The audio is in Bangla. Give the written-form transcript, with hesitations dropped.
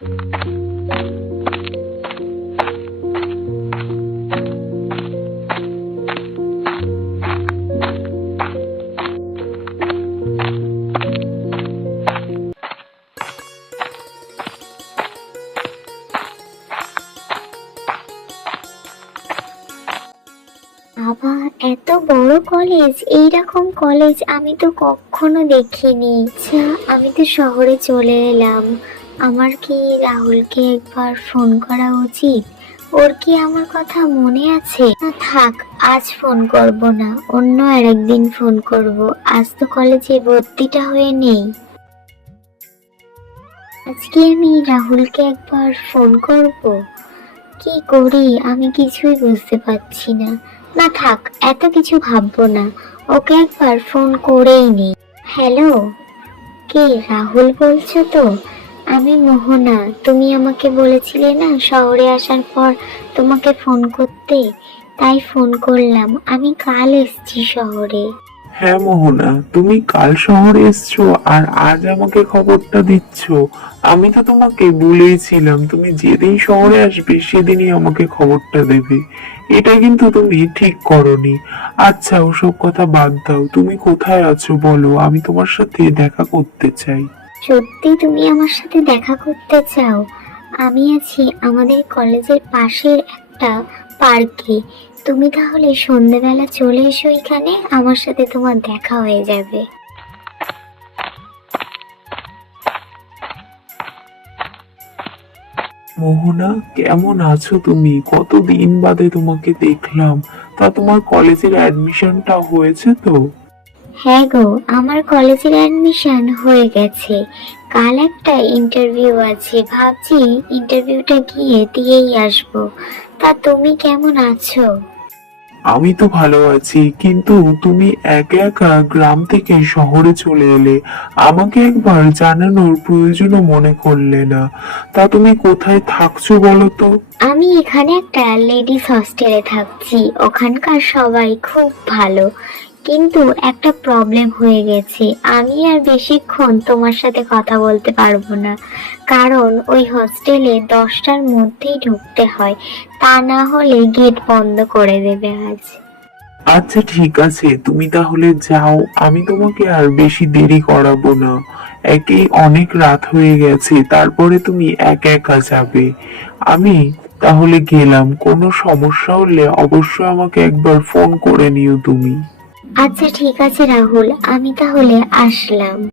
বাবা, এত বড় কলেজ! এইরকম কলেজ আমি তো কখনো দেখিনি। আচ্ছা, আমি তো শহরে চলে এলাম। আমার কি রাহুলকে একবার ফোন করা উচিত? ওর কি আমার কথা মনে আছে? না থাক, আজ ফোন করব না, অন্য আরেকদিন ফোন করব। আজ তো কলেজে ভর্তিটা হয়ে নেই। আজকে আমি রাহুলকে একবার ফোন করব। কি করি আমি কিছুই বুঝতে পারছি না। না থাক, এত কিছু ভাববো না, ওকে একবার ফোন করেই নি। হ্যালো, কে? রাহুল বলছো তো? আমি মোহনা। তুমি আমাকে বলেছিলে না শহরে আসার পর তোমাকে ফোন করতে, তাই ফোন করলাম। আমি কাল এসেছি শহরে। হ্যাঁ মোহনা, তুমি কাল শহরে এসছো আর আজ আমাকে খবরটা দিচ্ছ। আমি তো তোমাকে বলেইছিলাম তুমি যেদিন শহরে আসবে সেদিনই আমাকে খবরটা দেবে। এটা কিন্তু তুমি ঠিক করনি। আচ্ছা, ওসব কথা বাদ দাও, তুমি কোথায় আছো বলো, আমি তোমার সাথে দেখা করতে চাই। সত্যি তুমি আমার সাথে দেখা করতে চাও? আমি আছি আমাদের কলেজের পাশের একটা পার্কে। তুমি তাহলে সন্ধ্যেবেলা চলে এসো এখানে, আমার সাথে তোমার দেখা হয়ে যাবে। মোহনা, কেমন আছো তুমি? কতদিন বাদে তোমাকে দেখলাম। তা তোমার কলেজের অ্যাডমিশনটা হয়েছে তো? হ্যাঁ গো, আমার কলেজের অ্যাডমিশন হয়ে গেছে। কাল একটা ইন্টারভিউ আছে, ভাবছি ইন্টারভিউটা গিয়ে দিয়েই আসবো। তা তুমি কেমন আছো? আমি তো ভালো আছি, কিন্তু তুমি একা একা গ্রাম থেকে শহরে চলে এলে, আমাকে একবার জানানোর প্রয়োজনও মনে করলে না। তা তুমি কোথায় থাকছো বলো তো? আমি এখানে একটা লেডিস হস্টেলে থাকছি। ওখানকার সবাই খুব ভালো, কিন্তু একটা প্রবলেম হয়ে গেছে। আমি আর বেশিক্ষণ তোমার সাথে কথা বলতে পারবো না, কারণ ওই হস্টেলে 10টার মধ্যেই ঢুকতে হয়, তা না হলে গেট বন্ধ করে দেবে আজ। আচ্ছা ঠিক আছে, তুমি তাহলে যাও, আমি তোমাকে আর বেশি দেরি করাবো না। একেই অনেক রাত হয়ে গেছে, তারপরে তুমি একা একা যাবে। আমি তাহলে গেলাম, কোনো সমস্যা হলে অবশ্যই আমাকে একবার ফোন করে নিও তুমি। আচ্ছা ঠিক আছে রাহুল, আমি তাহলে আসলাম।